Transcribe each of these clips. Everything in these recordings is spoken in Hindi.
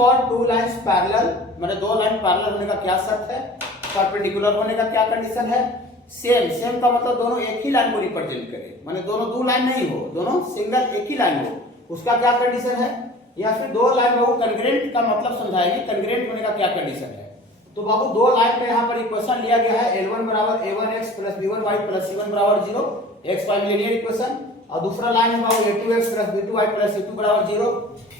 फॉर टू लाइन्स पैरेलल, मतलब दो लाइन पैरेलल होने का क्या शर्त है, परपेंडिकुलर होने का क्या कंडीशन है, सेम का मतलब दोनों एक ही लाइन को रिप्रेजेंट करे, माने दोनों दो लाइन नहीं हो, दोनों सिंगल एक ही लाइन हो, उसका क्या कंडीशन है, या फिर दो लाइन बाबू कंग्रेंट का मतलब समझाएंगे, कंग्रेंट होने का क्या कंडीशन है। तो बाबू दो लाइन पे यहाँ पर इक्वेशन लिया गया है L1 बराबर a1x plus b1y plus c1 बराबर 0, x y लीनियर इक्वेशन, और दूसरा लाइन है बाबू a2x plus b2y plus c2 बराबर 0।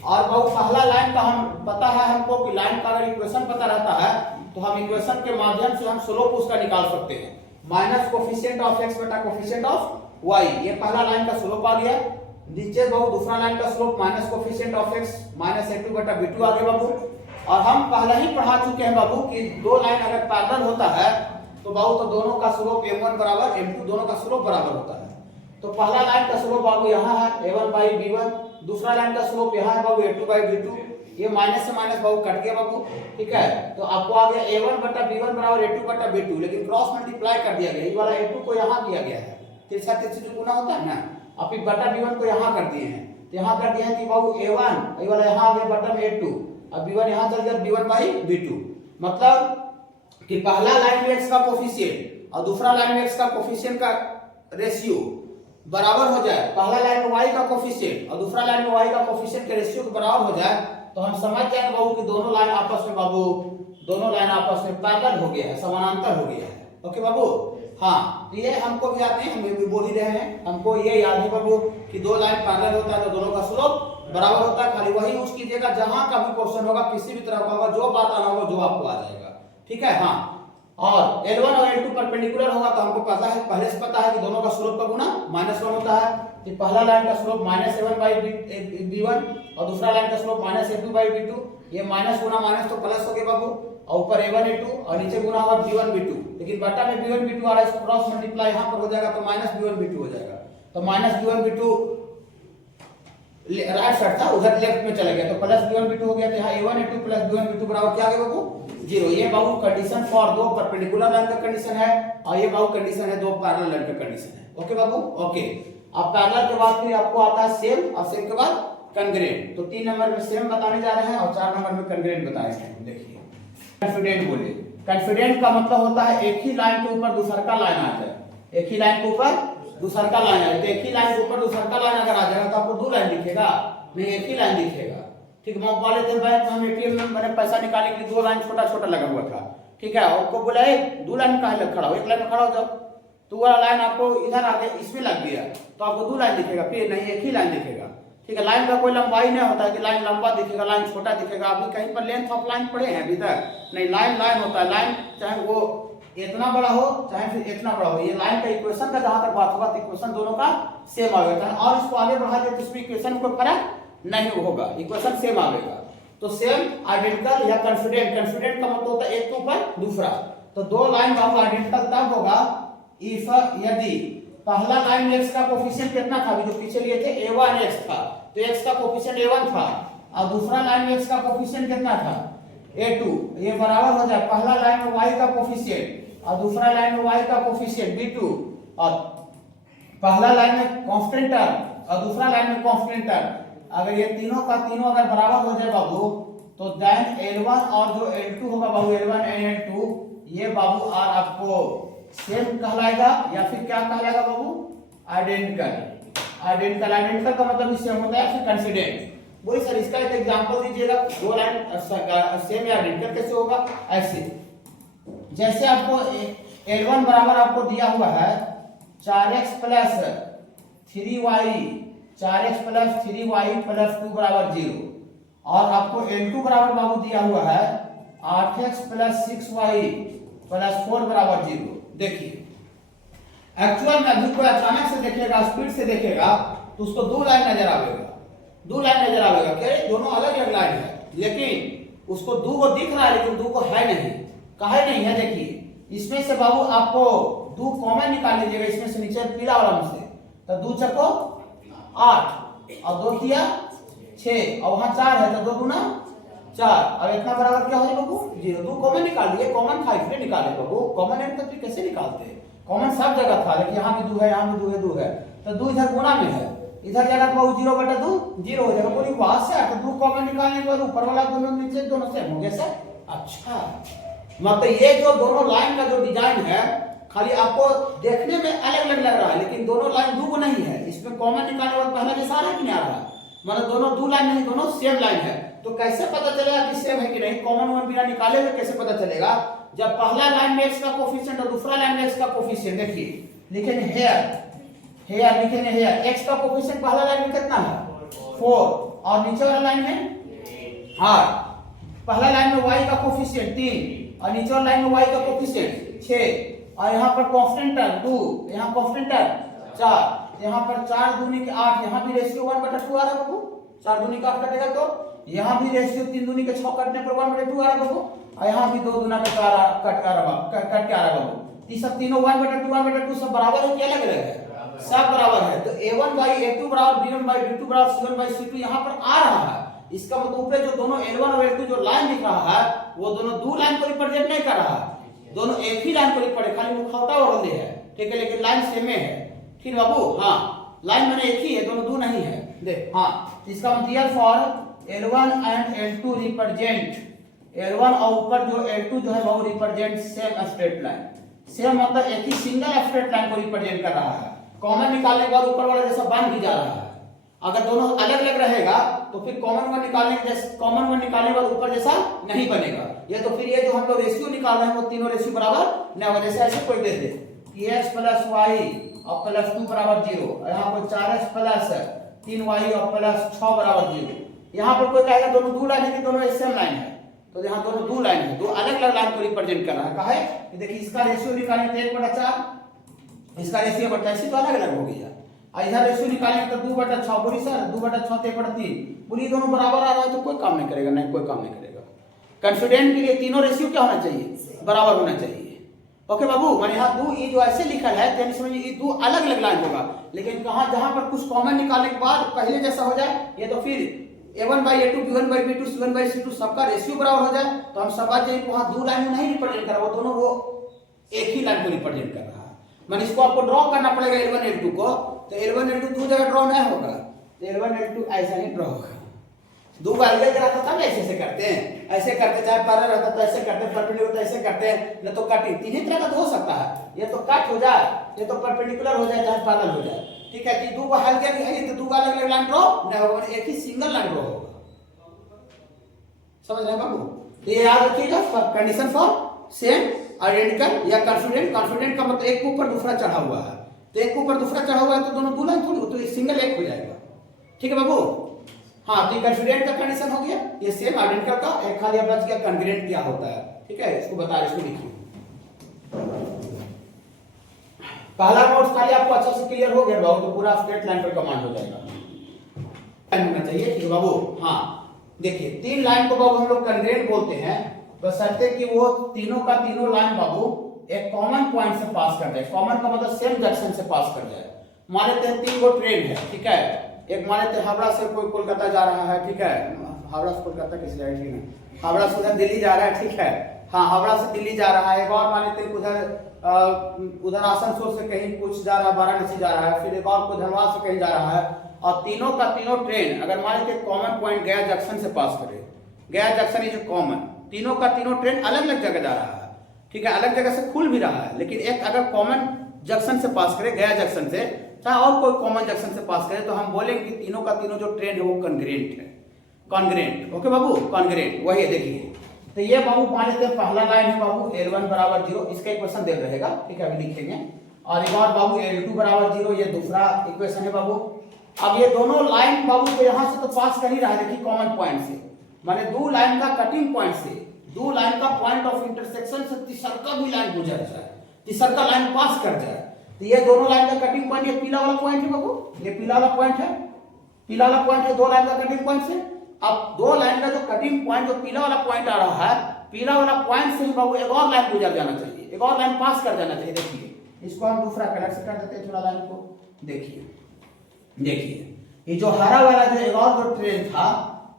और बाबू पहला लाइन का हम पता है हमको कि लाइन का अगर इक्वेशन पता रहता है तो हम इक्वेशन के माध्यम से हम स्लोप उसका निकाल सकते हैं, माइनस कोफिशिएंट ऑफ x बटा कोफिशिएंट ऑफ y, ये पहला लाइन का स्लोप आ गया। नीचे बाबू दूसरा लाइन का slope minus coefficient of x minus a2 बटा b2 आ गया बाबू। और हम पहले ही पढ़ा चुके हैं बाबू कि दो लाइन अगर पैरेलल होता है तो बाबू तो दोनों का स्लोप m1 बराबर m2, दोनों का स्लोप बराबर होता है। तो पहला लाइन का स्लोप बाबू यहाँ है a1 बाई b1, दूसरा लाइन का स्लोप यहाँ है बाबू a2 बाई b2, ये माइनस से माइनस बाबू कट गया बाबू, ठीक है। तो आपको आ गया a1 बटा b1 बराबर a2 बटा b2, लेकिन क्रॉस मल्टीप्लाई कर दिया गया, ये वाला a2 को यहाँ किया गया है, तिरछा तिरछी जो गुना होता है ना, आप बटा b1 को यहाँ कर दिए हैं, तो यहाँ कर दिए हैं कि बाबू a1 ये वाला यहाँ आ गया बटा में a2, अब b1 यहाँ चल गया b1 बाई b2, मतलब कि पहला लाइन में x का कोफिशिएंट और दूसरा लाइन में x का कोफिशिएंट का रेशियो बराबर हो जाए, पहला लाइन में y का कोफिशिएंट और दूसरा लाइन में y का कोफिशिएंट के रेशियो के बराबर हो जाए, तो हम समझ जाएंगे बाबू कि दोनों लाइन आपस में बाबू दोनों लाइन आपस में पैरेलल हो गया है, समानांतर हो गया है। ओके बाबू, हाँ, ये हमको भी याद नहीं, हम भी बोल ही रहे हैं, हमको ये याद है बाबू कि दो लाइन पैरेलल होता है तो दोनों का स्लोप बराबर होता है, खाली वही यूज कीजिएगा जहां का भी क्वेश्चन होगा, किसी भी तरह का होगा, जो बात आना होगा जो आपको आ जाएगा, ठीक है। हाँ, और L1 और L2 परपेंडिकुलर होगा तो हमको पता है, पहले से पता है कि दोनों का स्लोप का गुना -1 होता है, तो पहला लाइन का स्लोप -a1 बाई b1 और दूसरा लाइन का स्लोप -a2 बाई b2, ये माइनस गुना माइनस तो प्लस हो गया बाबू, और ऊपर a1 a2 और नीचे गुना होगा b1 b2, लेकिन बटा में b1 b2 आ रहा है, इसको क्रॉस मल्टीप्लाई यहां पर हो जाएगा तो -b1 b2 हो जाएगा, तो -b1 b2 राइट साइड था उधर लेफ्ट में चला गया तो प्लस b1 b2 हो गया, तो यहाँ a1 a2 plus b1 b2 बराबर क्या आ गया बाबू 0। ये बाबू कंडीशन फॉर दो परपेंडिकुलर लाइन का कंडीशन है, और ये बाबू कंडीशन है दो पैरेलल लाइन का कंडीशन है। ओके बाबू, ओके। अब पैरेलल के बाद फिर आपको आता है सेम, और सेम के बाद कंग्रेंट। तो 3 नंबर में सेम बताने जा रहे हैं और 4 नंबर में कंग्रेंट बताएंगे। देखिए कॉन्फिडेंट बोले, कॉन्फिडेंट का मतलब होता है एक ही लाइन के ऊपर दूसरा का लाइन आ जाए, एक ही लाइन के ऊपर दूसरा का लाइन है, तो एक ही लाइन के ऊपर दूसरा का लाइन अगर आ जाएगा तो आपको दो लाइन दिखेगा, नहीं एक ही लाइन दिखेगा, ठीक है। मान लेते हैं बैंक में हम एटीएम में मैंने पैसा निकालने के लिए दो लाइन छोटा छोटा लगा हुआ था, ठीक है, आपको बोला है दो लाइन कहाँ लग खड़ा हो, एक लाइन में खड़ा हो जाओ, तो वो लाइन आपको इधर आगे इसमें लग गया तो आपको दो लाइन दिखेगा, फिर नहीं एक ही लाइन दिखेगा, ठीक है। लाइन का कोई लंबाई नहीं होता है कि लाइन लंबा दिखेगा लाइन छोटा दिखेगा, अभी कहीं पर लेंथ ऑफ लाइन पढ़े हैं अभी तक नहीं, लाइन लाइन होता है, लाइन चाहे वो इतना बड़ा हो चाहे फिर इतना बड़ा हो, ये लाइन का इक्वेशन का जहां तक बात होगा तो इक्वेशन दोनों का सेम आएगा, और इसको आगे बढ़ा दे तो इसमें इक्वेशन में कोई फर्क नहीं होगा, इक्वेशन सेम आएगा। तो सेम आइडेंटिकल या कॉन्फिडेंट, कॉन्फिडेंट का मतलब होता है एक के ऊपर दूसरा, तो दो लाइन बाबू आइडेंटिकल तब होगा इफ यदि पहला लाइन में x का कोफिशिएंट कितना था, अभी जो पीछे लिए थे a1x था, तो x का कोफिशिएंट a1 था, और दूसरा लाइन में x का कोफिशिएंट कितना था a2, ये बराबर हो जाए पहला लाइन में y का कोफिशिएंट और दूसरा लाइन में y का कोफिशिएंट b2, और पहला लाइन में कांस्टेंट टर्म और दूसरा लाइन में कांस्टेंट टर्म, अगर ये तीनों का तीनों अगर बराबर हो जाए बाबू तो देन L1 और जो L2 होगा बाबू L1 एंड L2 ये बाबू और आपको सेम कहलाएगा या फिर क्या कहलाएगा बाबू आइडेंटिकल। आइडेंटिकल, आइडेंटिकल का मतलब सेम होता है, फिर कॉन्फिडेंट। बोलिए सर इसका एक एग्जांपल दीजिएगा, दो लाइन सेम या आइडेंटिकल कैसे होगा, ऐसे जैसे आपको L1 बराबर आपको दिया हुआ है 4x plus 3y 4x plus 3y plus 2 बराबर 0, और आपको L2 बराबर बाबू दिया हुआ है 8x प्लस 6y प्लस 4 बराबर 0। देखिए एक्चुअल में अभी कोई अचानक से देखेगा, स्पीड से देखेगा तो उसको दो लाइन नजर आएगा, दो लाइन नजर आएगा, क्या दोनों अलग अलग लाइन है, लेकिन उसको दो को दिख रहा है लेकिन दो को है नहीं, काहे नहीं है। देखिए इसमें से बाबू आपको दो कॉमन निकाल लीजिएगा, इसमें से नीचे पीला वाला में से, तो दो चको 8 और दो किया 6 और वहां 4 है तो दो गुना 4, अब इतना बराबर क्या हो जाएगा बाबू 0, दो कॉमन निकाल लिए, कॉमन था इसलिए निकाले बाबू, कॉमन है तो कैसे निकालते हैं, कॉमन सब जगह था लेकिन यहाँ भी 2 है यहाँ भी 2 है, 2 है तो 2 इधर गुना में है इधर जाएगा तो 0/2 0 हो जाएगा पूरी बात से। तो 2 कॉमन निकालने के बाद ऊपर वाला दोनों नीचे दोनों सेम हो गया सर। अच्छा मतलब ये जो दोनों लाइन का जो डिजाइन है खाली आपको देखने में अलग अलग लग रहा है, लेकिन दोनों लाइन दो नहीं है। इसमें कॉमन निकालने वाला पहला जैसा आ रहा है कि नहीं आ रहा, मतलब दोनों दो लाइन नहीं, दोनों सेम लाइन है। तो कैसे पता चलेगा कि सेम है कि नहीं? कॉमन वन बिना निकाले हुए कैसे पता चलेगा? जब पहला लाइन में x का कोफिशिएंट और दूसरा लाइन में x का कोफिशिएंट, देखिए लिखेंगे हेयर लिखेंगे हेयर, x का कोफिशिएंट पहला लाइन में कितना है 4 और नीचे वाला लाइन में 8। पहला लाइन में y का कोफिशिएंट 3 और नीचे वाला लाइन में y का कोफिशिएंट 6 और यहाँ पर कांस्टेंट टर्म 2, यहाँ कांस्टेंट टर्म 4, यहाँ पर 4 दूनी के 8, यहाँ भी रेशियो 1/2 आ रहा है बाबू। 4 दूनी का 8 कटेगा तो यहाँ भी रेशियो 3 दूनी के 6 कटने पर 1/2 आ रहा है बाबू। और यहाँ भी 2 दूना के 4 कट के आ रहा है बाबू। ये सब तीनों 1/2 सब बराबर है कि अलग अलग है? सब बराबर है। तो a1/a2 बराबर b1/b2 बराबर c1/c2 यहाँ पर आ रहा है। इसका मतलब ऊपर जो दोनों L1 और L2 जो लाइन दिख रहा है वो दोनों दो लाइन को रिप्रेजेंट नहीं कर रहा है, दोनों एक ही लाइन को रिप्रेजेंट, खाली मुखौटा ओढ़ है, ठीक है, लेकिन लाइन सेम है। ठीक बाबू, हाँ लाइन मैंने एक ही है, दोनों दो नहीं है। देख हाँ, इसका मतलब for L1 and L2 represent L1 और ऊपर जो L2 जो है वो represent same straight line. Same मतलब एक ही सिंगल स्ट्रेट लाइन को रिप्रेजेंट कर रहा है। कॉमन निकालने के बाद ऊपर वाला जैसा बन भी जा रहा है। अगर दोनों अलग अलग रहेगा तो फिर कॉमन वन निकालने के बाद ऊपर जैसा नहीं बनेगा। ये तो फिर ये जो हम लोग रेशियो निकाल रहे हैं वो तीनों रेशियो बराबर नहीं होगा। जैसे ऐसे कोई दे दे कि x + y और +2 बराबर 0, यहाँ पर 4x + 3y और +6 बराबर 0। यहाँ पर कोई कहेगा दोनों दो लाइन है कि दोनों सेम लाइन है, तो यहाँ दोनों दो लाइन है, दो अलग अलग लाइन को रिप्रेजेंट कर रहा है। कहा है कि देखिए इसका रेशियो निकालें तो 1/4, इसका रेशियो 1/4 तो अलग अलग हो गया। इधर रेशियो निकालेंगे तो 2/6 बोली सर, 2/6 तो 1/3 बोली, दोनों बराबर आ रहा है तो कोई काम नहीं करेगा, नहीं कोई काम नहीं करेगा। कॉन्फिडेंट के लिए तीनों रेशियो क्या होना चाहिए? बराबर होना चाहिए। ओके बाबू, मैंने यहाँ दो ये जो ऐसे लिखा है तो समझिए ये दो अलग अलग लाइन होगा, लेकिन कहाँ जहां पर कुछ कॉमन निकालने के बाद पहले जैसा हो जाए, ये तो फिर a1/a2 b1/b2 c1/c2 सबका रेशियो बराबर हो जाए तो हम समझ जाए कि वहां दो लाइन नहीं रिप्रेजेंट कर रहा, वो दोनों वो एक ही लाइन को रिप्रेजेंट कर रहा है। मैंने इसको आपको ड्रॉ करना पड़ेगा L1 L2 को, तो L1 L2 दो जगह ड्रॉ नहीं होगा, तो L1 L2 ऐसा ही ड्रॉ होगा। दो अलग रहता तब ऐसे करते हैं, ऐसे करते, चाहे पैरेलल रहता तो ऐसे करते, परपेंडिकुलर तो ऐसे करते हैं, न तो कटिंग तीन ही तरह का तो हो सकता है। ये तो कट हो जाए, ये तो परपेंडिकुलर हो जाए, चाहे पैरेलल हो जाए, ठीक है। कि दो को हल किया है, तो दो अलग अलग लाइन ड्रॉ नहीं होगा, एक ही सिंगल लाइन ड्रॉ होगा। समझ रहे हैं बाबू? तो ये याद रखिएगा, कंडीशन फॉर सेम आइडेंटिकल या कॉन्फिडेंट का मतलब एक के ऊपर दूसरा चढ़ा हुआ है, तो एक के ऊपर दूसरा चढ़ा हुआ है तो दोनों दो लाइन थोड़ी, तो एक सिंगल एक हो जाएगा। ठीक है बाबू? हाँ, तो कॉन्फिडेंट का कंडीशन हो गया, ये सेम आइडेंटिकल का एक खाली बच गया कॉन्ग्रुएंट क्या होता है। ठीक है, इसको बता, इसको लिखिए। पहला नोट्स खाली आपको अच्छे से क्लियर हो गया बाबू, तो पूरा स्ट्रेट लाइन पर कमांड हो जाएगा, होना चाहिए। ठीक है बाबू? हाँ देखिए, तीन लाइन को बाबू हम लोग कॉन्ग्रुएंट बोलते हैं, बशर्ते कि वो तीनों का तीनों लाइन बाबू एक कॉमन पॉइंट से पास कर जाए। कॉमन का मतलब सेम जंक्शन से पास कर जाए। मान लेते हैं तीन गो ट्रेन है, ठीक है, एक मान लेते हैं हावड़ा से कोई कोलकाता जा रहा है, ठीक है, हावड़ा से कोलकाता किस जाए, ठीक है, हावड़ा से उधर दिल्ली जा रहा है, ठीक है, हाँ हावड़ा से दिल्ली जा रहा है। एक और मान लेते हैं उधर आसनसोल से कहीं कुछ जा रहा है, वाराणसी जा रहा है, फिर एक और कोई धनबाद से कहीं जा रहा है, और तीनों का तीनों ट्रेन अगर मान लेते कॉमन पॉइंट गया जंक्शन से पास करे, गया जंक्शन इज कॉमन, तीनों का तीनों ट्रेन अलग अलग जगह जा रहा है, ठीक है, अलग जगह से खुल भी रहा है, लेकिन एक अगर कॉमन जंक्शन से पास करे, गया जंक्शन से, चाहे और कोई कॉमन जंक्शन से पास करे, तो हम बोलेंगे कि तीनों का तीनों जो ट्रेन है वो कॉन्ग्रुएंट है। कॉन्ग्रुएंट, ओके बाबू, कॉन्ग्रुएंट वही है। देखिए तो ये बाबू मान लेते हैं पहला लाइन है बाबू L1 बराबर 0, इसका इक्वेशन दे रहेगा, ठीक है, अभी लिखेंगे। और एक और बाबू L2 बराबर 0, ये दूसरा इक्वेशन है बाबू। अब ये दोनों लाइन बाबू को यहां से तो पास कर ही रहा है, देखिए कॉमन पॉइंट से, माने दो लाइन का कटिंग पॉइंट से, दो लाइन का पॉइंट ऑफ इंटरसेक्शन से तीसरा भी लाइन गुजर जाए, तीसरा लाइन पास कर जाए, तो ये दोनों लाइन का कटिंग पॉइंट, ये पीला वाला पॉइंट है बाबू, ये पीला वाला पॉइंट है, पीला वाला पॉइंट है दो लाइन का कटिंग पॉइंट से। अब दो लाइन का जो कटिंग पॉइंट, जो पीला वाला पॉइंट आ रहा है, पीला वाला पॉइंट से बाबू एक और लाइन गुजर जाना चाहिए, एक और लाइन पास कर जाना चाहिए। देखिए इसको हम दूसरा कलर से कर देते हैं थोड़ा लाइन को। देखिए देखिए ये जो हरा वाला जो एक और जो ट्रेन था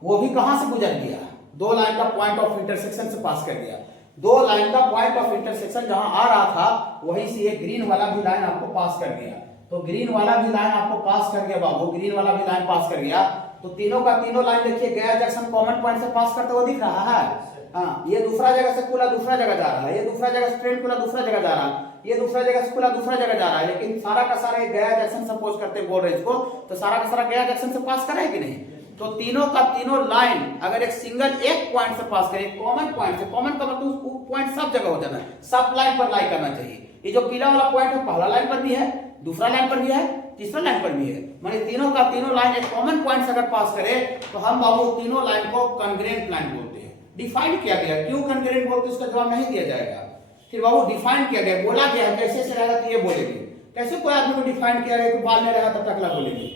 वो भी कहां से गुजर गया, दो लाइन का पॉइंट ऑफ इंटरसेक्शन से पास कर गया। दो लाइन का पॉइंट ऑफ इंटरसेक्शन जहां आ रहा था वहीं से ये ग्रीन वाला भी लाइन आपको पास कर गया। तो ग्रीन वाला भी लाइन आपको पास कर गया बाबू, ग्रीन वाला भी लाइन पास कर गया। तो तीनों का तीनों लाइन देखिए गया जंक्शन कॉमन पॉइंट से पास करते हुए दिख रहा है। हाँ, ये दूसरा जगह से खुला दूसरा जगह जा रहा है, ये दूसरा जगह से ट्रेन खुला दूसरा जगह जा रहा है, ये दूसरा जगह से खुला दूसरा जगह जा रहा है, लेकिन सारा का सारा गया जंक्शन सपोज करते बोल रहे इसको, तो सारा का सारा गया जंक्शन से पास करा है कि नहीं। तो तीनों का तीनों लाइन अगर एक सिंगल एक पॉइंट से पास करे, कॉमन पॉइंट से, कॉमन का मतलब पॉइंट सब जगह हो जाना है, सब लाइन पर लाई करना चाहिए। ये जो पीला वाला पॉइंट है पहला लाइन पर भी है, दूसरा लाइन पर भी है, तीसरा लाइन पर भी है, माने तीनों का तीनों लाइन एक कॉमन पॉइंट से अगर पास करे तो हम बाबू तीनों लाइन को कॉन्ग्रुएंट लाइन बोलते हैं। डिफाइन किया गया, क्यों कॉन्ग्रुएंट बोलते हैं उसका जवाब नहीं दिया जाएगा। फिर बाबू डिफाइन किया गया, बोला गया है कैसे से रहेगा तो ये बोलेंगे। कैसे कोई आदमी को डिफाइन किया गया कि बाल नहीं रहेगा तो टकला बोलेंगे,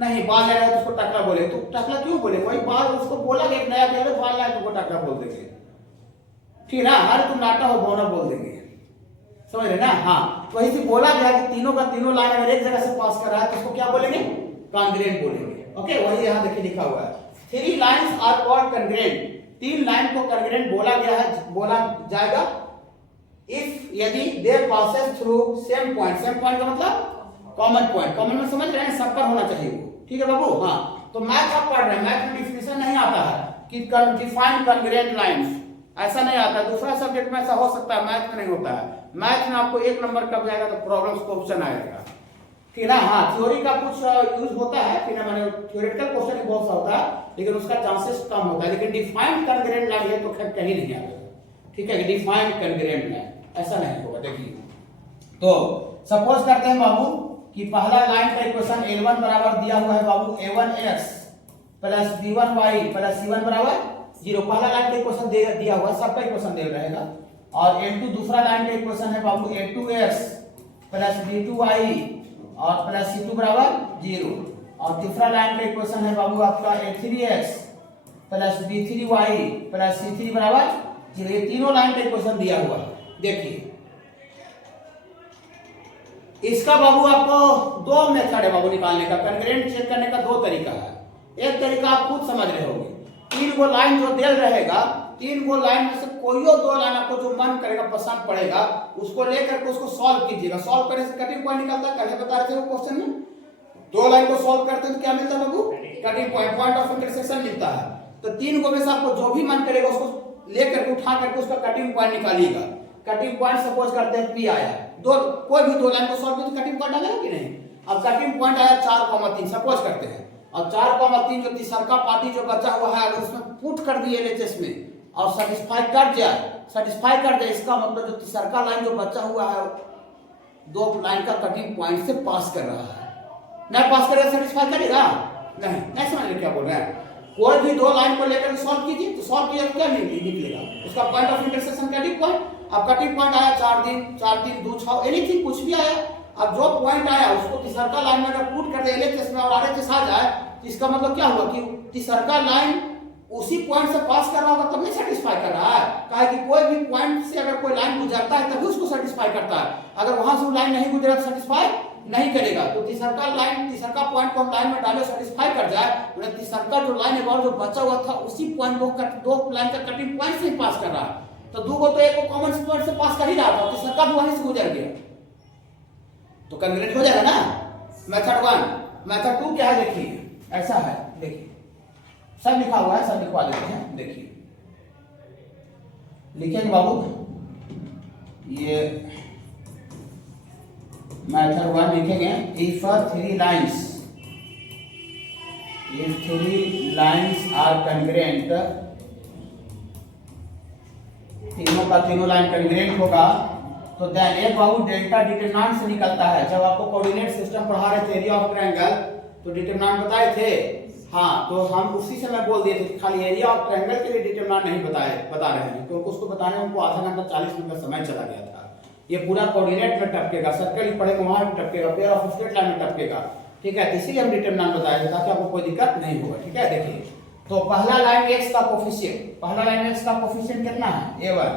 नहीं बाल नहीं रहेगा तो उसको टकला बोले, तो टकला क्यों बोले, वही बाल उसको बोला गया नया कह रहे बाल नहीं तो वो टकला बोल देंगे, ठीक है। हर तुम नाटा हो बोना बोल देंगे, समझ रहे ना। हाँ, वही से बोला गया कि तीनों का तीनों लाइन अगर एक जगह से पास कर रहा है तो उसको क्या बोलेंगे, कॉन्ग्रुएंट बोलेंगे। ओके, वही यहाँ देखिए लिखा हुआ है, 3 lines are called congruent. 3 line को कॉन्ग्रुएंट बोला गया है, बोला जाएगा इफ यदि they passes through same point. Same point का मतलब कॉमन पॉइंट, कॉमन में समझ रहे हैं सब पर होना चाहिए वो, ठीक है बाबू। हाँ, तो मैथ आप पढ़ रहे हैं, मैथ में डिफिनेशन नहीं आता है कि डिफाइन कॉन्ग्रुएंट लाइन्स, ऐसा नहीं आता। दूसरा सब्जेक्ट में ऐसा हो सकता है, मैथ में नहीं होता है। मैथ में आपको 1 नंबर कब जाएगा तो प्रॉब्लम्स क्वेश्चन आएगा, ठीक है। हाँ, थ्योरी का कुछ यूज होता है, ठीक है, माने थ्योरेटिकल क्वेश्चन भी बहुत सा होता है लेकिन उसका चांसेस कम होता है। लेकिन डिफाइंड कॉन्ग्रुएंट लाइन है तो खैर कहीं नहीं आएगा, ठीक है। डिफाइंड कॉन्ग्रुएंट लाइन ऐसा नहीं होगा। देखिए, तो सपोज करते हैं बाबू कि पहला लाइन का इक्वेशन L1 बराबर दिया हुआ है बाबू A1x plus B1y plus C1 बराबर 0। पहला लाइन का इक्वेशन दिया हुआ है, सबका इक्वेशन दे रहेगा। और L2 दूसरा लाइन का इक्वेशन है बाबू A2x प्लस B2y और प्लस C2 बराबर 0। और तीसरा लाइन का इक्वेशन है बाबू आपका A3x plus B3y plus C3 बराबर 0। ये तीनों लाइन का इक्वेशन दिया हुआ है। देखिए, इसका बाबू आपको 2 मेथड है बाबू निकालने का, कॉन्ग्रुएंट चेक करने का 2 तरीका है। एक तरीका आप खुद समझ रहे होंगे, 3 गो लाइन जो दे रहेगा, 3 गो लाइन में से कोई 2 लाइन आपको जो मन करेगा पसंद पड़ेगा उसको लेकर के उसको सॉल्व कीजिएगा। सॉल्व करने से कटिंग पॉइंट निकलता है, पहले बता रहे थे वो क्वेश्चन में। 2 लाइन को सॉल्व करते हैं तो क्या मिलता है बाबू, cutting point, point of intersection मिलता है। तो 3 को में से आपको जो भी मन करेगा उसको लेकर के उठा करके उसका कटिंग पॉइंट निकालिएगा। कटिंग पॉइंट सपोज करते हैं P आया, कोई भी 2 लाइन को सॉल्व करते कटिंग पॉइंट आएगा कि नहीं। अब कटिंग पॉइंट आया 4,3 सपोज करते हैं, और 4,3 जो तीसरा पार्टी जो बचा हुआ है अगर उसमें पुट कर दिए LHS में और सेटिस्फाई कर जाए, इसका मतलब जो तीसरा लाइन जो बचा हुआ है 2 लाइन का कटिंग पॉइंट से पास कर रहा है। नहीं पास करेगा सेटिस्फाई करेगा नहीं समझ रहे क्या बोल रहे हैं। कोई भी 2 लाइन को लेकर सॉल्व कीजिए, तो सॉल्व किया क्या निकलेगा उसका point of intersection cutting point. अब कटिंग पॉइंट आया 4 3 2 6 एनीथिंग कुछ भी आया। अब जो पॉइंट आया उसको तीसरा लाइन में अगर पुट कर दे LHS में और RHS आ जाए, इसका मतलब क्या हुआ कि तीसरा लाइन उसी पॉइंट से पास कर रहा होगा तब नहीं सेटिस्फाई कर रहा है। कहा कि कोई भी पॉइंट से अगर कोई लाइन गुजरता है तभी उसको सेटिस्फाई करता है, अगर वहां से वो लाइन नहीं गुजरा तो सेटिस्फाई नहीं करेगा। तो तीसरा पॉइंट को हम लाइन में डाले सेटिस्फाई कर जाए, मतलब तीसरा जो लाइन है जो बचा हुआ था उसी पॉइंट को 2 लाइन का कटिंग पॉइंट से ही पास कर रहा है। तो 2 को तो एक को कॉमन पॉइंट से पास कर ही रहा था, तीसरा भी वहीं से गुजर गया तो कन्वर्ट हो जाएगा ना। मेथड 1। मेथड 2 क्या है देखिए, ऐसा है, देखिए सब लिखा हुआ है, सब लिखवा देते हैं। देखिए लिखेंगे बाबू, ये मेथड 1 लिखेंगे, इफ 3 लाइन्स आर कॉन्ग्रुएंट, तीनों का तीनों लाइन कॉन्ग्रुएंट होगा तो देन एक बाबू डेल्टा डिटरमिनेंट से निकलता है। जब आपको कोऑर्डिनेट सिस्टम पढ़ा रहे थे एरिया ऑफ ट्रायंगल तो डिटरमिनेंट बताए थे, हाँ, तो हम उसी समय बोल दिए थे कि खाली एरिया ऑफ ट्रायंगल के लिए डिटरमिनेंट नहीं बता रहे हैं, क्योंकि उसको बताने में हमको आधा घंटा 40 मिनट का समय चला गया था। ये पूरा कोऑर्डिनेट में टपकेगा, सर्कल पढ़े वहां भी टपकेगा, पेयर ऑफ स्ट्रेट लाइन में टपकेगा, ठीक है। इसीलिए हम डिटरमिनेंट बताए थे ताकि आपको कोई दिक्कत नहीं होगा, ठीक है। देखिए, तो पहला लाइन x का कोफिशिएंट कितना है A1,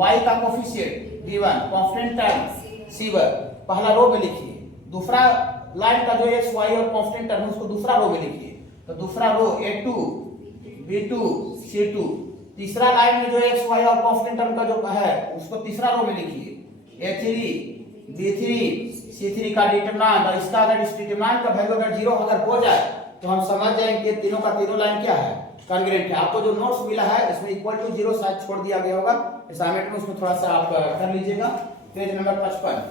y का coefficient B1, constant term C1 पहला रो में लिखिए। दूसरा लाइन का जो x y और कांस्टेंट टर्म उसको दूसरा रो में लिखिए, तो दूसरा रो A2 B2 C2। तीसरा लाइन में जो x y और कांस्टेंट टर्म का जो है उसको तीसरा रो में लिखिए, A3 B3 C3 का डिटरमिनेंट, और इसका अगर इस डिटरमिनेंट का वैल्यू अगर 0 अगर हो जाए तो हम समझ जाएंगे कि तीनों का तीनों लाइन क्या है, कॉन्ग्रुएंट है। आपको जो नोट्स मिला है इसमें इक्वल टू 0 शायद छोड़ दिया गया होगा असाइनमेंट में, उसमें थोड़ा सा आप कर लीजिएगा। पेज नंबर 55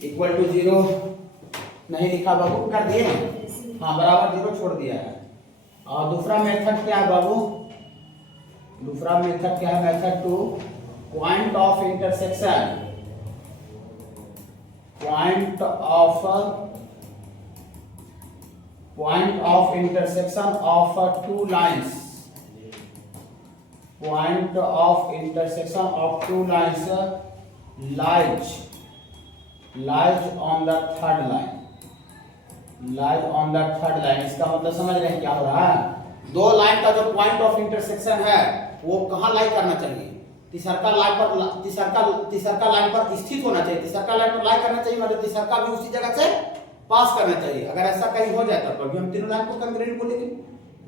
इक्वल टू 0 नहीं लिखा बाबू, कर दिए हाँ, बराबर 0 छोड़ दिया है। और दूसरा मेथड क्या है बाबू, दूसरा मेथड क्या है, method two point of intersection, point of intersection of two lines, point of intersection of two lines lies on the third line, lies on the third line. इसका मतलब समझ रहे हैं क्या हो रहा है, दो लाइन का जो पॉइंट ऑफ इंटरसेक्शन है वो कहाँ लाई करना चाहिए, तीसरका लाइन पर, तीसरका लाइन पर स्थित होना चाहिए, तीसरका लाइन पर लाई करना चाहिए, मतलब तीसरका भी उसी जगह से पास करना चाहिए। अगर ऐसा कहीं हो जाए तब भी हम तीनों लाइन को कॉन्ग्रुएंट बोलेंगे।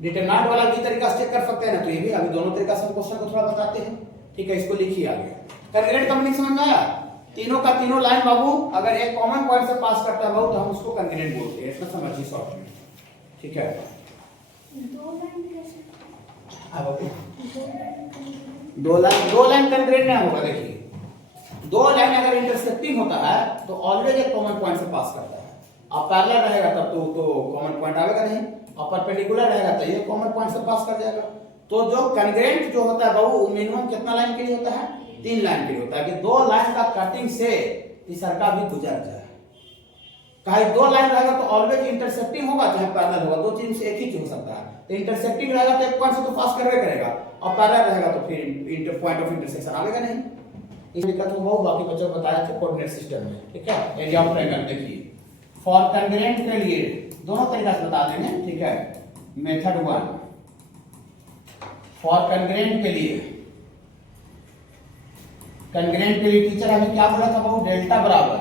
डिटरमिनेंट वाला भी तरीका से चेक कर सकते हैं ना, तो ये भी अभी दोनों तरीका से क्वेश्चन को थोड़ा बताते हैं। ठीक है, इसको लिखिए आगे। कॉन्ग्रुएंट का मीनिंग समझ में आया, तीनों का तीनों लाइन बाबू अगर एक कॉमन पॉइंट से पास करता है बाबू तो हम उसको कॉन्ग्रुएंट बोलते हैं, इसको समझिए शॉर्ट में। ठीक है, दो लाइन कॉन्ग्रुएंट नहीं होगा। देखिए, दो लाइन अगर इंटरसेक्टिंग होता है तो ऑलवेज एक कॉमन पॉइंट से पास करता है। अब पैरेलल रहेगा तब तो कॉमन पॉइंट आएगा नहीं, और परपेंडिकुलर रहेगा तो ये कॉमन पॉइंट से पास कर जाएगा। तो जो कॉन्ग्रुएंट जो होता है बाबू मिनिमम कितना लाइन के लिए होता है, 3 लाइन के लिए होता है, कि 2 लाइन का कटिंग से तीसरका भी गुजर जाए। कहीं 2 लाइन रहेगा तो ऑलवेज इंटरसेक्टिंग होगा चाहे पैरेलल होगा, दो चीज से एक ही चीज हो सकता है। तो इंटरसेक्टिंग रहेगा तो एक पॉइंट से तो पास करवे करेगा, और पैरेलल रहेगा तो फिर पॉइंट ऑफ इंटरसेक्शन आएगा नहीं। इस दिक्कत को बहुत बाकी बच्चों को बताया थे कोऑर्डिनेट सिस्टम में। ठीक है, एरिया ऑफ ट्रायंगल देखिए, फॉर कॉन्ग्रुएंट के लिए दोनों तरीका से बता देंगे। ठीक है, मेथड 1 फॉर कॉन्ग्रुएंट के लिए, कॉन्ग्रुएंट के लिए टीचर हमें क्या बोला था बाबू, डेल्टा बराबर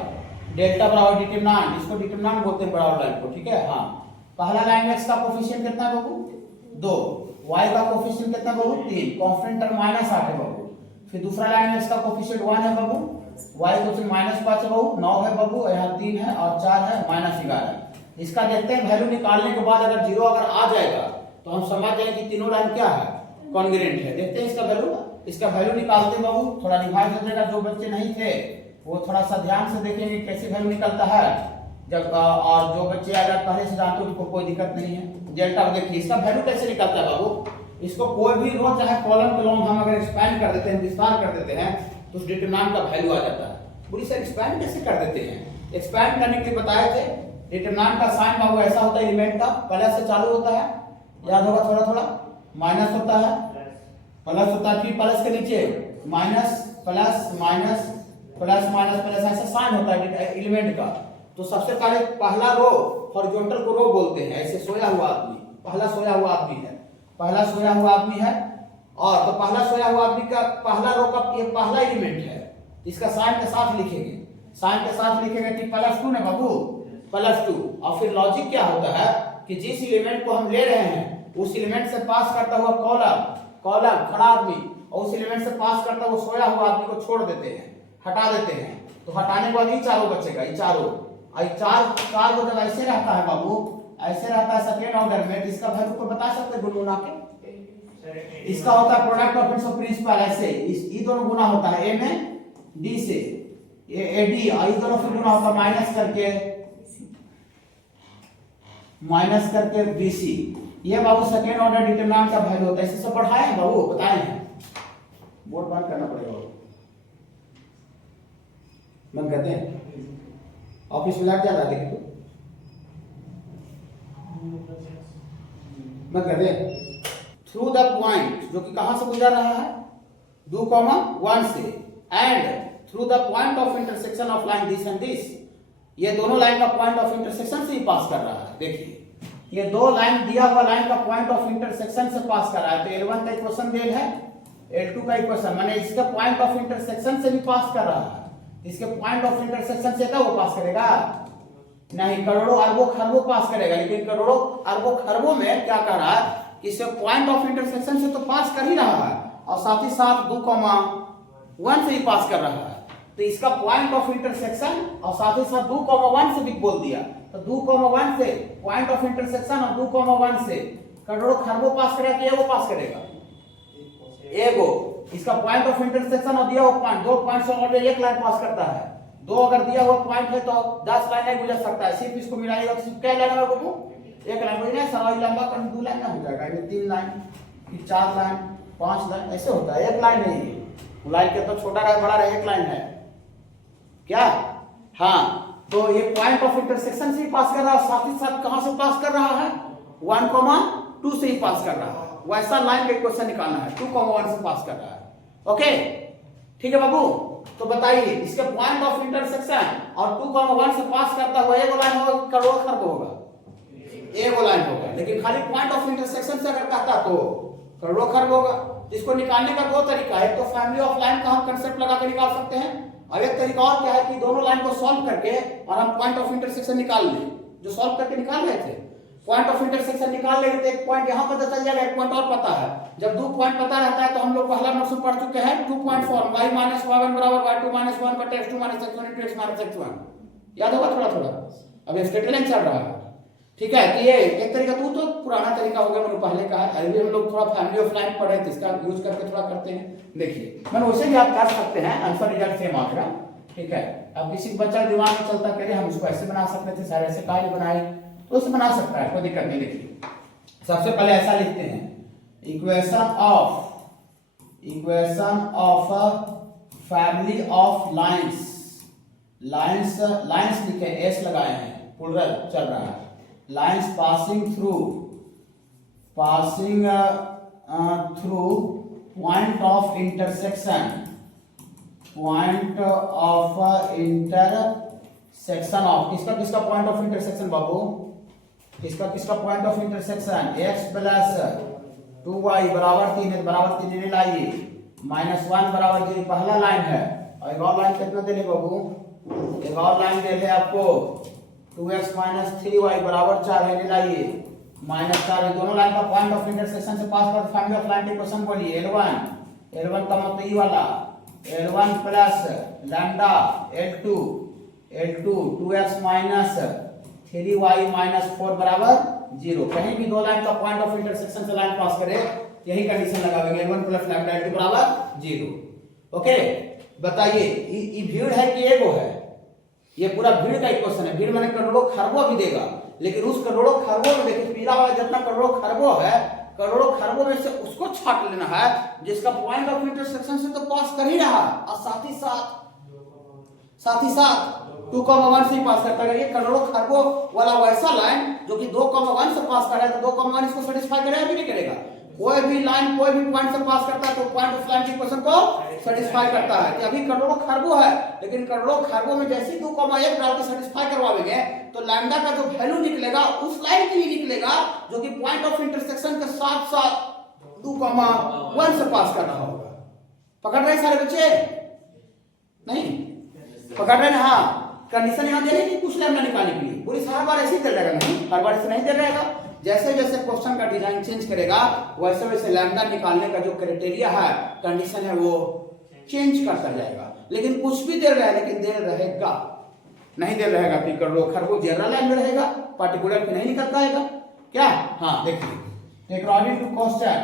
डिटरमिनेंट, इसको डिटरमिनेंट बोलते हैं बराबर लाइन को। ठीक है, हाँ, पहला लाइन x का कोफिशिएंट कितना है बाबू 2, y का कोफिशिएंट कितना बाबू 3, कांस्टेंट टर्म -8 है बाबू। फिर दूसरा लाइन x का कोफिशिएंट 1 है बाबू, y कोफिशिएंट -5 है बाबू, 9 है बाबू, यहाँ 3 है और 4 है, -11। इसका देखते हैं वैल्यू निकालने के बाद अगर 0 अगर आ जाएगा तो हम समझ जाएंगे कि तीनों लाइन क्या है, कॉन्ग्रुएंट है। देखते हैं इसका वैल्यू निकालते बाबू, थोड़ा रिवाइज हो जाएगा। जो बच्चे नहीं थे वो थोड़ा सा ध्यान से देखेंगे कैसे वैल्यू निकलता है जब, और जो बच्चे अगर पहले से जानते हो उनको कोई दिक्कत नहीं है। डेल्टा देखिए, इसका वैल्यू कैसे निकलता है बाबू, इसको कोई भी रो चाहे कॉलम कॉलम हम अगर एक्सपैंड कर देते हैं, विस्तार कर देते हैं तो उस डिटरमिनेंट का वैल्यू आ जाता है। पूरी सर एक्सपैंड कैसे कर देते हैं, एक्सपैंड करने के लिए बताए थे। डिटरमिनेंट का साइन बाबू ऐसा होता है, एलिमेंट का प्लस से चालू होता है, याद होगा थोड़ा थोड़ा, माइनस होता है, प्लस होता है, फिर प्लस के नीचे minus plus minus plus minus plus, ऐसा साइन होता है एलिमेंट का। तो सबसे पहले पहला रो हॉरिजॉन्टल को रो बोलते हैं, ऐसे सोया हुआ आदमी, पहला सोया हुआ आदमी है, पहला सोया हुआ आदमी है। और तो पहला सोया हुआ आदमी का पहला रो का ये पहला एलिमेंट है, इसका साइन के साथ लिखेंगे, साइन के साथ लिखेंगे कि +2 ना बाबू, +2। और फिर लॉजिक क्या होता है कि जिस एलिमेंट को हम ले रहे हैं उस एलिमेंट से पास करता हुआ कॉलम खड़ा आदमी, और उस एलिमेंट से पास करता हुआ सोया हुआ आदमी को छोड़ देते हैं, हटा देते हैं। तो हटाने के बाद ये चारों बचेगा, ये चारों चार को जब ऐसे रहता है बाबू, ऐसे रहता है सेकेंड ऑर्डर में, तो इसका वैल्यू को बता सकते हैं गुणा के। इसका होता है प्रोडक्ट ऑफ इट्स प्रिंसिपल, ऐसे ये दोनों गुना होता है a में d से, ये ad, ये दोनों फिर गुना होता है माइनस करके bc। ये बाबू सेकेंड ऑर्डर डिटरमिनेंट का वैल्यू होता है। इससे सब पढ़ाए हैं बाबू, बताए हैं, बोर्ड बंद करना पड़ेगा बाबू, बंद करते हैं। ऑफिस में लग जा रहा है तो बंद कर दे। थ्रू द पॉइंट, जो कि कहां से गुजर रहा है 2,1 से, and through the point of intersection of line this and this, ये दोनों लाइन का पॉइंट ऑफ इंटरसेक्शन से ही पास कर रहा है। देखिए, ये दो लाइन दिया हुआ लाइन का पॉइंट ऑफ इंटरसेक्शन से पास कर रहा है। तो L1 का इक्वेशन देल है, L2 का इक्वेशन, माने इसका पॉइंट ऑफ इंटरसेक्शन से भी पास कर रहा है। इसके पॉइंट ऑफ इंटरसेक्शन से क्या वो पास करेगा नहीं, करोड़ों अरबों खरबों पास करेगा। लेकिन करोड़ों अरबों खरबों में क्या कर रहा है कि इसे पॉइंट ऑफ इंटरसेक्शन से तो पास कर ही रहा है, और साथ ही साथ 2,1 से ही पास कर रहा है। तो इसका पॉइंट ऑफ इंटरसेक्शन और साथ ही साथ 2,1 से भी बोल दिया, तो 2,1 से पॉइंट ऑफ इंटरसेक्शन और 2,1 से करोड़ों खरबों पास करेगा कि एगो पास करेगा? एगो। इसका पॉइंट ऑफ इंटरसेक्शन और दिया हुआ पॉइंट, 2 पॉइंट से और एक लाइन पास करता है। 2 अगर दिया हुआ पॉइंट है तो 10 लाइन नहीं गुजर सकता है, सिर्फ इसको मिलाएगा तो क्या लाइन होगा बाबू? एक लाइन। वही ना सवाई लंबा कर 2 लाइन ना हो जाएगा, ये 3 लाइन, फिर 4 लाइन, 5 लाइन, ऐसे होता है। एक लाइन नहीं है, लाइन के तो छोटा रहे बड़ा रहे, एक लाइन है क्या? हाँ, तो ये पॉइंट ऑफ इंटरसेक्शन से ही पास कर रहा है, साथ ही साथ कहां से पास कर रहा है? 1,2 से ही पास कर रहा है। वैसा लाइन का क्वेश्चन निकालना है, 2,1 से पास कर रहा है। ओके, ठीक है बाबू। तो बताइए इसके पॉइंट ऑफ इंटरसेक्शन और 2,1 से पास करता हुआ एगो लाइन होगा, करोड़ों खरब होगा? एगो लाइन होगा। लेकिन खाली पॉइंट ऑफ इंटरसेक्शन से अगर कहता तो करोड़ों खरब होगा। जिसको निकालने का 2 तरीका है, एक तो फैमिली ऑफ लाइन का हम कंसेप्ट लगा के निकाल सकते हैं, और एक तरीका और क्या है कि दोनों लाइन को सॉल्व करके और हम पॉइंट ऑफ इंटरसेक्शन निकाल लें, जो सॉल्व करके निकाल रहे थे। पॉइंट ऑफ इंटरसेक्शन निकाल लेंगे तो एक पॉइंट यहाँ पता चल जाएगा, एक पॉइंट और पता है। जब 2 पॉइंट पता रहता है तो हम लोग पहला नोट्स में पढ़ चुके हैं 2.4 y माइनस y1 बराबर y2 माइनस 1 बटे x2 minus x1 into x minus x1। याद होगा थोड़ा थोड़ा, अब स्टेट लाइन चल रहा है। ठीक है, कि ये एक तरीका तो पुराना तरीका हो गया, मैंने पहले कहा। अभी हम लोग थोड़ा फैमिली ऑफ लाइन पढ़ रहे थे, इसका यूज करके थोड़ा करते हैं। देखिए मैंने वैसे भी आप कर सकते हैं, आंसर रिजल्ट सेम आ गया। ठीक है, अब किसी बच्चा दिमाग में चलता करे हम इसको ऐसे बना सकते थे, सारे ऐसे काहे बनाए, तो उसे बना सकता है, कोई दिक्कत नहीं। देखिए सबसे पहले ऐसा लिखते हैं, equation of family of lines. Lines लिखे, एस लगाए हैं, प्लूरल चल रहा है। Lines passing through point of intersection of किसका पॉइंट ऑफ इंटरसेक्शन बाबू? किसका point of intersection? x plus 2y बराबर 3 है, बराबर 3 ले लाइए, माइनस 1 बराबर 0 पहला लाइन है। और एक और लाइन कितना दे ले बाबू? एक और लाइन दे ले आपको 2x माइनस 3y बराबर 4 है, ले लाइए, माइनस 4। दोनों लाइन का पॉइंट ऑफ इंटरसेक्शन से पास कर फैमिली ऑफ लाइन के क्वेश्चन बोलिए। L1 का मतलब ये वाला L1 plus lambda L2 2x minus 3y minus 4 बराबर 0। कहीं भी 2 लाइन का पॉइंट ऑफ इंटरसेक्शन से लाइन पास करे यही कंडीशन लगाएंगे, L1 प्लस लैम्डा L2 बराबर 0। ओके, बताइए ये भीड़ है कि एगो है? ये पूरा भीड़ का इक्वेशन है। भीड़ माने करोड़ों खरबों भी देगा, लेकिन उस करोड़ों खरबों में देखिए पीला वाला जितना करोड़ों खरबों है, करोड़ों खरबों में से उसको छांट लेना है जिसका पॉइंट ऑफ इंटरसेक्शन से तो पास कर ही रहा, और साथ ही साथ 2,1 से पास करता है। ये करोड़ों खरबों वाला वैसा लाइन जो कि 2,1 से पास कर रहा है, तो 2,1 इसको सेटिस्फाई करेगा कि नहीं करेगा? कोई भी लाइन कोई भी पॉइंट से पास करता है तो पॉइंट ऑफ लाइन के इक्वेशन को सेटिस्फाई करता है। कि अभी करोड़ों खरबों है, लेकिन करोड़ों खरबों में जैसे ही 2,1 डाल के सेटिस्फाई करवाएंगे तो लैम्डा का जो वैल्यू निकलेगा उस लाइन के लिए निकलेगा जो कि पॉइंट ऑफ इंटरसेक्शन के साथ साथ 2,1 से पास कर रहा होगा। पकड़ रहे सारे बच्चे? नहीं पकड़ रहे? हाँ, कंडीशन यहाँ दे रही है कुछ लैम्डा निकालने के लिए। पूरी हर बार ऐसे ही दे रहेगा? नहीं, हर बार ऐसे नहीं दे रहेगा। जैसे जैसे क्वेश्चन का डिजाइन चेंज करेगा वैसे वैसे लैम्डा निकालने का जो क्राइटेरिया है, कंडीशन है, वो चेंज करता जाएगा। लेकिन कुछ भी देर रहे, लेकिन देर रहेगा, नहीं देर रहेगा तो करोड़ों खरबों जनरल लाइन में रहेगा, पार्टिकुलर पे नहीं निकल पाएगा क्या? हाँ देखिए, अकॉर्डिंग टू क्वेश्चन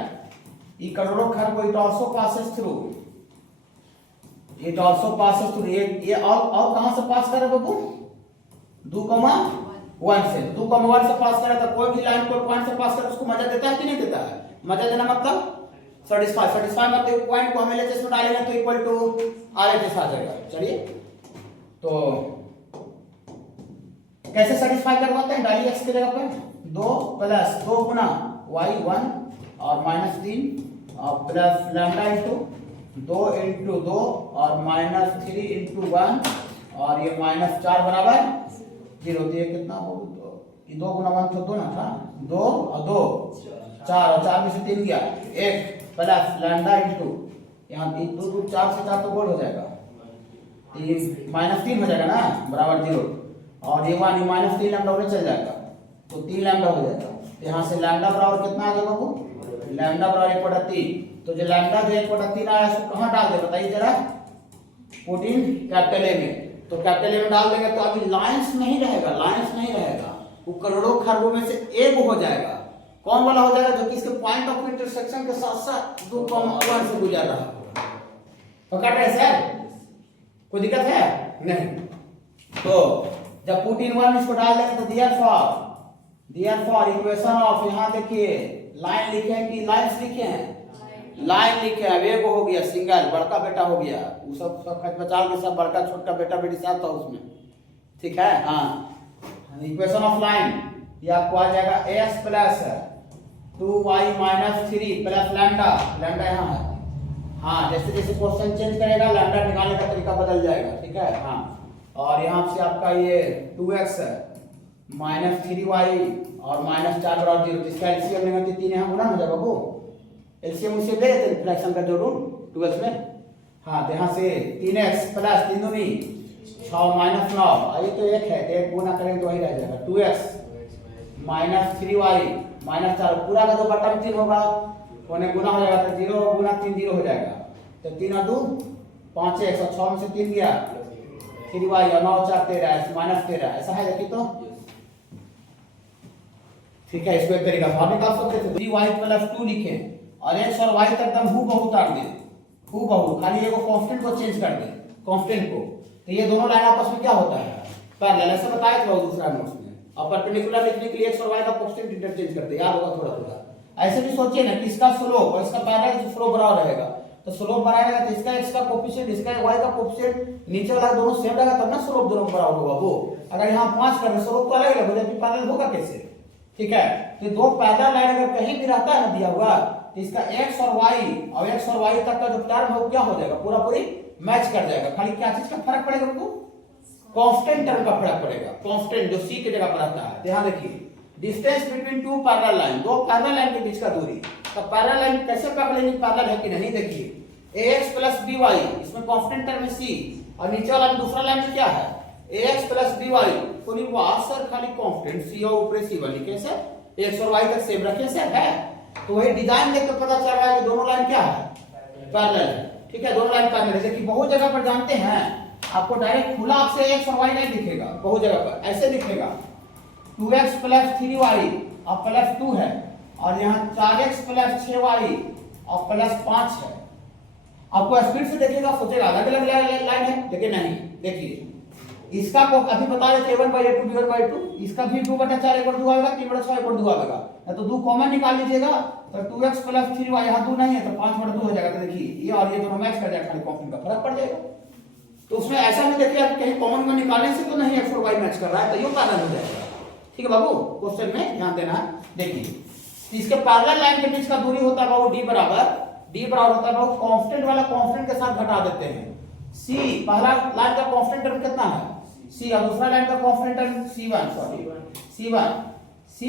ये करोड़ों खरबों इट आल्सो पासेस थ्रू ये और कहां से पास करे बाबू? 2,1 से। 2,1 से पास करे तो कोई भी लाइन कोई पॉइंट से पास करे उसको मजा देता है कि नहीं देता है? मजा देना मतलब सेटिस्फाई मतलब पॉइंट को हम LHS में डालेंगे तो इक्वल टू RHS आ जाएगा। चलिए तो कैसे सेटिस्फाई करवाते हैं? डालिए x की जगह पे 2 प्लस 2 गुना y1 और माइनस 3 और प्लस लैम्डा इंटू 2 इंटू 2 और माइनस 3 इंटू 1 और ये माइनस 4 बराबर 0। तो ये कितना हो? ये 2 गुना 1 तो 2 ना था, 2 और 2 4 और 4 में से 3 गया 1 प्लस लैम्डा इंटू यहाँ 2 4 से 4 तो गोल हो जाएगा, ये माइनस 3 हो जाएगा ना बराबर 0। और ये माइनस 3 लैम्डा उधर चल जाएगा तो 3 लैम्डा हो जाएगा। तो यहाँ से लैम्डा बराबर कितना आ जाएगा बाबू? लैम्डा बराबर 1/3। तो जो लैम्डा जो 1/3 आया उसको कहाँ डाल दे बताइए जरा? पुट इन कैपिटल ए में, तो कैपिटल ए में डाल देंगे तो अभी लाइंस नहीं रहेगा, लाइंस नहीं रहेगा, वो करोड़ों खरबों में से एक हो जाएगा। कौन वाला हो जाएगा? जो कि इसके पॉइंट ऑफ इंटरसेक्शन के साथ साथ 2,1 से गुजर रहा है। पकड़ रहे सर? कोई दिक्कत है? नहीं। तो जब पुट इन 1 इसको डाल देंगे तो दियर फॉर इक्वेशन ऑफ, यहां देखिए लाइन लिखे हैं कि लाइंस लिखे हैं? लाइन लिखे हैं। अब हो गया सिंगल, बड़का बेटा हो गया, वो सब खच बचाव के सब बड़का छोटा बेटा बेटी सब था उसमें, ठीक है। हाँ, इक्वेशन ऑफ लाइन ये आपको आ जाएगा x plus 2y minus 3 plus lambda, lambda यहाँ है। हाँ, जैसे जैसे क्वेश्चन चेंज करेगा लैम्डा निकालने का तरीका बदल जाएगा, ठीक है। हाँ, और यहाँ से आपका ये 2x माइनस 3y और माइनस 4 बराबर 0, जिसका एलसीएम लेंगे तो 3 यहाँ गुना हो जाएगा। वो एलसीएम उसे ले लेते हैं फ्रैक्शन का जो रूल 12 में। हाँ, तो यहाँ से 3x प्लस 3 दूनी 6 माइनस 9, ये तो 1 है तो 1 गुना करेंगे तो वही रह जाएगा। 2x माइनस 3y माइनस 4, पूरा का जो बटा में 3 होगा उन्हें गुना हो जाएगा तो 0 गुना 3 0 हो जाएगा। तो 3 और 2 5x और 6 में से 3 गया 3y और 9 4 13 माइनस 13, ऐसा है देखिए तो, ठीक है। इसको एक तरीका भाग निकाल सकते थे। 3y प्लस 2 लिखे और x और y तक एकदम हूबहू उतार दे, हूबहू, खाली एगो कांस्टेंट को चेंज कर दे, कांस्टेंट को, तो ये दोनों लाइन आपस में क्या होता है? पैरेलल। ऐसा बताया था दूसरा नोट्स में। अब परपेंडिकुलर लिखने के लिए x और y का कांस्टेंट इंटरचेंज करते, याद होगा थोड़ा थोड़ा। ऐसे भी सोचिए ना कि इसका स्लोप और इसका पैरेलल स्लोप बराबर रहेगा, तो स्लोप बराबर रहेगा तो इसका x का कोएफिशिएंट इसका y का कोएफिशिएंट नीचे वाला दोनों सेम रहेगा तब ना स्लोप दोनों बराबर होगा। वो अगर यहाँ 5 कर रहे स्लोप तो अलग अलग हो जाए, पैरेलल होगा कैसे? ठीक है। तो दो पैरेलल लाइन अगर कहीं भी रहता है ना दिया हुआ, तो इसका x और y और x और y तक का जो टर्म है क्या हो जाएगा? पूरा पूरी मैच कर जाएगा। खाली क्या चीज का फर्क पड़ेगा? हमको कांस्टेंट टर्म का फर्क पड़ेगा, कांस्टेंट जो c की जगह पर आता है। ध्यान रखिए, distance between two parallel line, दो पैरेलल लाइन के बीच का दूरी। तो पैरेलल लाइन कैसे पकड़ लेंगे पैरेलल है कि नहीं? देखिए ax प्लस by, इसमें कांस्टेंट टर्म है c, और नीचे वाला दूसरा लाइन में क्या है? ax प्लस by, पूरी बात सर खाली कांस्टेंट c और ऊपर c वाली कैसे x और y तक सेम रखे सर है। तो वही डिजाइन देख के पता चल रहा है कि दोनों लाइन क्या है? पैरेलल है, ठीक है। दोनों लाइन पैरेलल है। देखिए बहुत जगह पर जानते हैं आपको डायरेक्ट खुला आपसे x और y नहीं दिखेगा, बहुत जगह पर ऐसे दिखेगा 2x प्लस 3y और प्लस 2 है, और यहाँ 4x प्लस 6y और प्लस 5 है। आपको स्पीड से देखिएगा सोचेगा अलग अलग लाइन है, लेकिन नहीं। देखिए इसका को अभी बता देते a1/a2 b1/2, इसका भी 2/4 1/2 आएगा, 3/6 1/2 आएगा, या तो 2 कॉमन निकाल लीजिएगा तो 2x प्लस 3y, यहाँ 2 नहीं है तो 5/2 हो जाएगा। तो देखिए ये और ये दोनों मैच कर जाएगा, खाली कांस्टेंट का फर्क पड़ जाएगा। तो उसमें ऐसा नहीं देखिए आप कहीं कॉमन में निकालने से तो नहीं x और y मैच कर रहा है, तो ये पैरेलल हो जाएगा। ठीक है बाबू, क्वेश्चन में ध्यान देना है। देखिए इसके पैरेलल लाइन के बीच का दूरी होता है बाबू d बराबर होता है बाबू कांस्टेंट वाला कांस्टेंट के साथ घटा देते हैं c। पहला लाइन का कांस्टेंट टर्म कितना है? c, और दूसरा लाइन का constant term c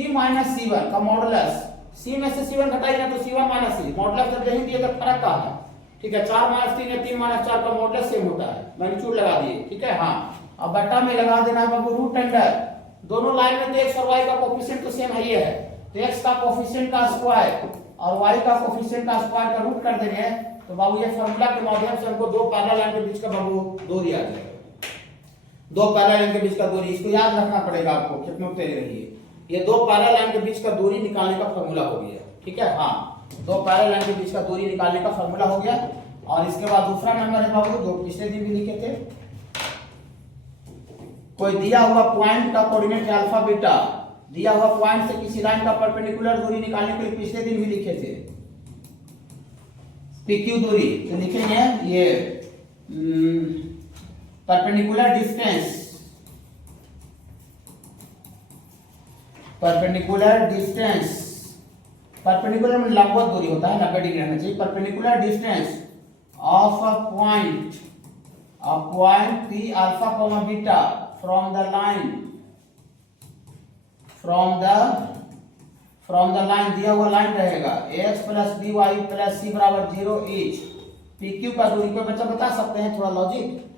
minus c1 का मॉडुलस, c में से c1 घटाइए तो c1 माइनस c, मॉडुलस जब यही दिए तो फर्क का है, ठीक है। 4 माइनस 3 या 3 माइनस 4 का मॉडुलस सेम होता है, मैग्नीट्यूड लगा दिए, ठीक है। हाँ, अब बटा में लगा देना है बाबू रूट अंडर, दोनों लाइन में तो x और y का कोएफिशिएंट तो सेम है, ये है तो x का कोएफिशिएंट का स्क्वायर और y का कोएफिशिएंट का स्क्वायर का रूट कर देंगे तो बाबू ये फार्मूला के माध्यम से हमको दो पैरेलल लाइन के बीच का बाबू दूरी आ जाएगा। दो पैरेलल लाइन के बीच का दूरी, इसको याद रखना पड़ेगा आपको, कितने तेरे रहिए। ये दो पैरेलल लाइन के बीच का दूरी निकालने का फार्मूला हो गया, ठीक है। हाँ, दो पैरेलल लाइन के बीच का दूरी निकालने का फार्मूला हो गया। और इसके बाद दूसरा नंबर है बाबू जो पिछले दिन भी लिखे थे, कोई दिया हुआ पॉइंट का कोऑर्डिनेट अल्फा बीटा, दिया हुआ पॉइंट से किसी लाइन का परपेंडिकुलर दूरी निकालने के लिए पिछले दिन भी लिखे थे PQ दूरी। तो लिखेंगे ये परपेंडिकुलर डिस्टेंस, परपेंडिकुलर में लंबवत दूरी होता है, 90 डिग्री रहना चाहिए। Perpendicular distance of a point P alpha beta from the line दिया हुआ लाइन रहेगा ax plus by plus c बराबर 0 इच PQ का दूरी। कोई बच्चा बता सकते हैं थोड़ा लॉजिक?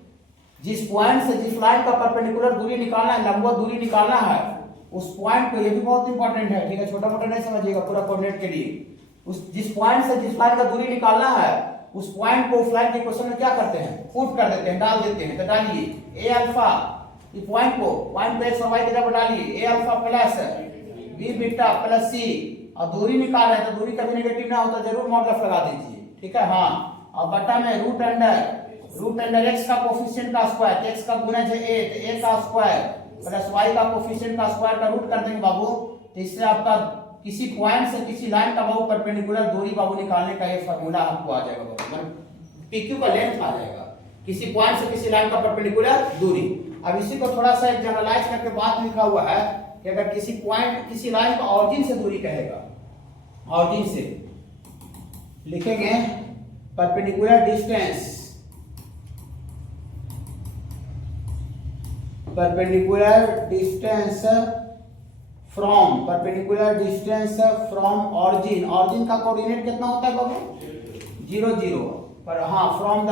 जिस पॉइंट से जिस लाइन का परपेंडिकुलर दूरी निकालना है, लंबवत दूरी निकालना है, उस पॉइंट को, ये भी बहुत इंपॉर्टेंट है, ठीक है, छोटा मोटा नहीं समझिएगा, पूरा कोऑर्डिनेट के लिए उस जिस पॉइंट से जिस लाइन का दूरी निकालना है उस पॉइंट को ऑफलाइन के क्वेश्चन में क्या करते हैं, पुट कर देते हैं, डाल देते हैं। तो डालिए ए अल्फा, इस पॉइंट पे एक्स और वाई की जगह डालिए a alpha plus b beta plus c, और दूरी निकाल रहे हैं तो दूरी कभी नेगेटिव ना हो तो जरूर मॉडुलस लगा दीजिए, ठीक है। हाँ, और बटा में रूट अंडर एक्स का कोफिशिएंट का स्क्वायर, एक्स का गुणज है ए, तो ए का स्क्वायर प्लस वाई का कोफिशिएंट का स्क्वायर का रूट कर देंगे बाबू। तो इससे आपका किसी पॉइंट से किसी लाइन का बाबू परपेंडिकुलर दूरी बाबू निकालने का ये फार्मूला आपको आ जाएगा बाबू, मतलब पीक्यू का लेंथ आ जाएगा, किसी पॉइंट से किसी लाइन का परपेंडिकुलर दूरी। अब इसी को थोड़ा सा जनरलाइज करके बात लिखा हुआ है कि अगर किसी पॉइंट किसी लाइन का ऑरिजिन से दूरी कहेगा, ऑरिजिन से लिखेंगे perpendicular distance, perpendicular distance from origin का कोऑर्डिनेट कितना होता है बाबू, 0 0 पर। हाँ, फ्रॉम द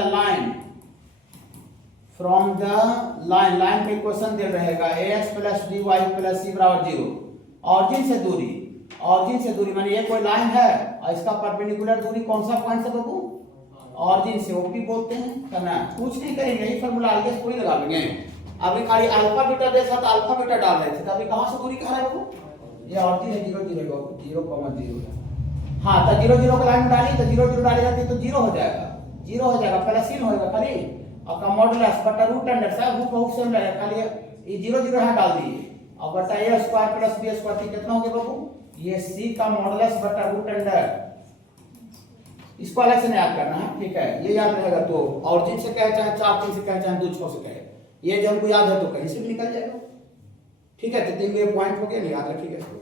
लाइन पे क्वेश्चन दे रहेगा ax plus dy plus c बराबर 0। ऑरिजिन से दूरी माने ये कोई लाइन है और इसका परपेंडिकुलर दूरी कौन सा पॉइंट से बाबू, ऑरिजिन से, ओपी बोलते हैं, करना कुछ नहीं करेंगे, यही फार्मूला आगे कोई लगा लेंगे। अभी खाली अल्फा बीटा दे साथ अल्फा बीटा डाल रहे थे, तो अभी कहां से दूरी कहां है बाबू, ये ऑरिजिन है 0 0 0,0। हाँ, तो 0 0 का लाइन डालिए तो 0 0 डाली जाती है तो 0 हो जाएगा प्लस इन होएगा खाली, और का मॉडुलस बटा रूट अंडर सब बहुत सेम रहेगा, खाली ये 0 0 यहां डाल दिए और बटा a square plus b square कितना हो गया बाबू, ये c का मॉडुलस बटा रूट अंडर, इसको अलग से याद करना है, ठीक है, ये याद रहेगा। तो ऑरिजिन से कहे चाहे 4 3 से कहे चाहे 2 6 से कहे, ये जब हमको याद है तो कहीं से भी निकल जाएगा, ठीक है। तो 3 पॉइंट हो गया, याद रखिएगा इसको।